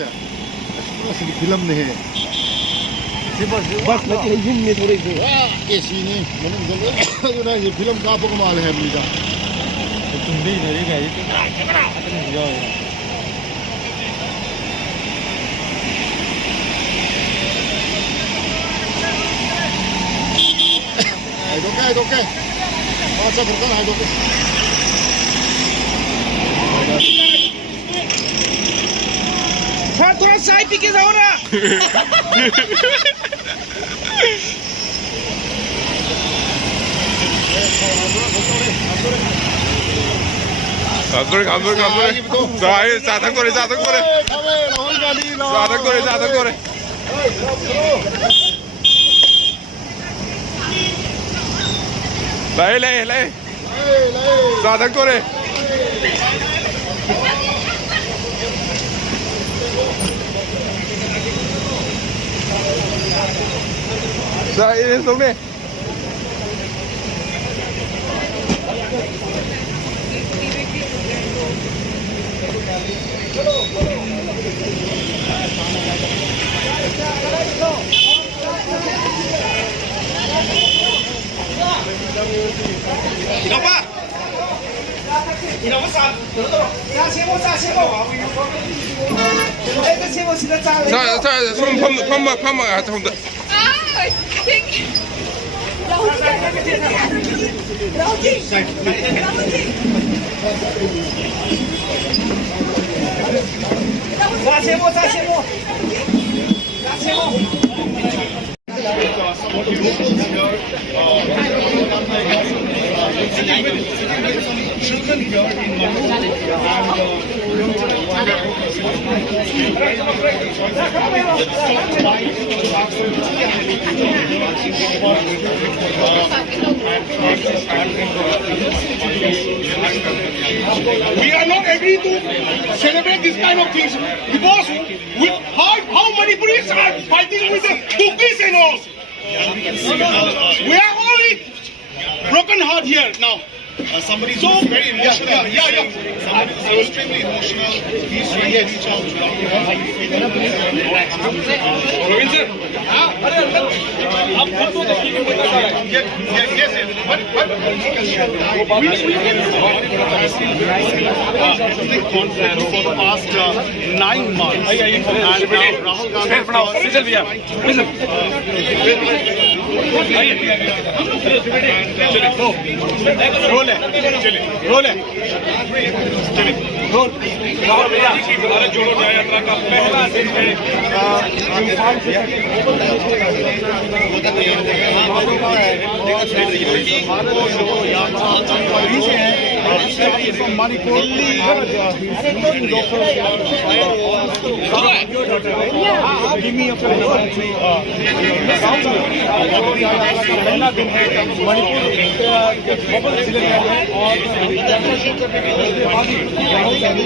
असली फिल्म नहीं है बस लेकिन जिन में थोड़ी सी एसी नहीं मैंने जो ना ये फिल्म का आपको कमाल है मीजा तुम भी नहीं गए तो It's okay. Pasa por acá, it's okay. Sir, थोड़ा साइड पीके जाओ ना। 감돌. 사탕 거래. lấy 사탕 거래. 자, 이리 xuống đi. 자, 손 펌마 좀. Children here in we are not agree to celebrate this kind of things because with how many police are fighting with the cookies and all. We are only broken heart here now. Somebody so very emotional. Somebody so extremely emotional. He's trying to reach out to the conference for the past 9 months. And now Rahul Gandhi Bharat जोड़ो न्याय यात्रा का पहला दिन है from Manipur. Give me a पहला दिन है मणिपुर जिले में और राहुल गांधी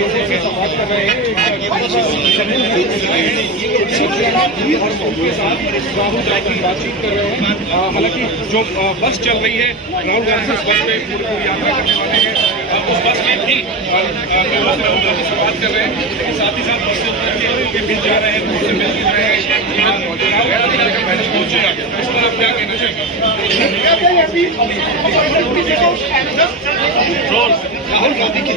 लोगों के संवाद कर रहे हैं राहुल गांधी बातचीत कर रहे हैं। हालांकि जो बस चल रही है राहुल गांधी उस बस में पूरी यात्रा करने वाले हैं। उस बस में भी राहुल गांधी से बात कर रहे हैं, लेकिन साथ ही साथ बस से उतर के मिल जा रहे हैं, उनसे मिल रहे हैं। राहुल गांधी का मैसेज पहुंचेगा, इस पर आप क्या कहना चाहेंगे? राहुल गांधी की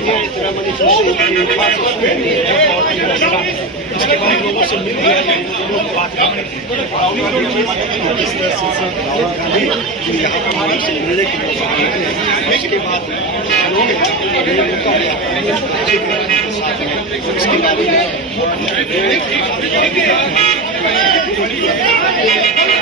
उसके बाद लोगों से मिल रहे हैं, लोग बात कर रहे हैं। इस तरह से यहाँ का मालिक से मिलने की उसके बाद उसके बाद